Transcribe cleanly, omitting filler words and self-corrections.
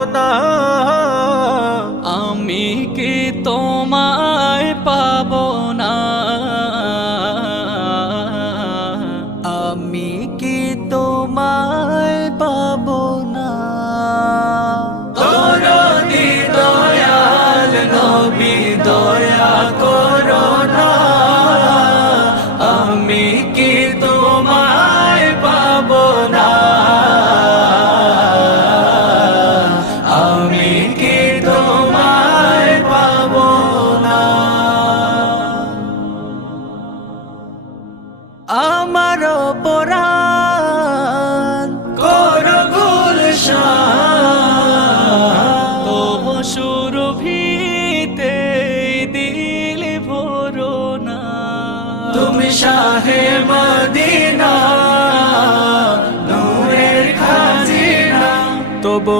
না আমি কি তোমায় পাবো না, আমি কি তোমায় পাবো না। দরদি দয়াল নবী দয়া করো না, আমি কি তোমায় পাবো না, আমি কি তোমায় পাবো না। আমার পরাণ করো গুলশান, তবু সুরভিতে দিল ভরো না। তুমি শাহে মদিনা নূরের খাজিনা, তবু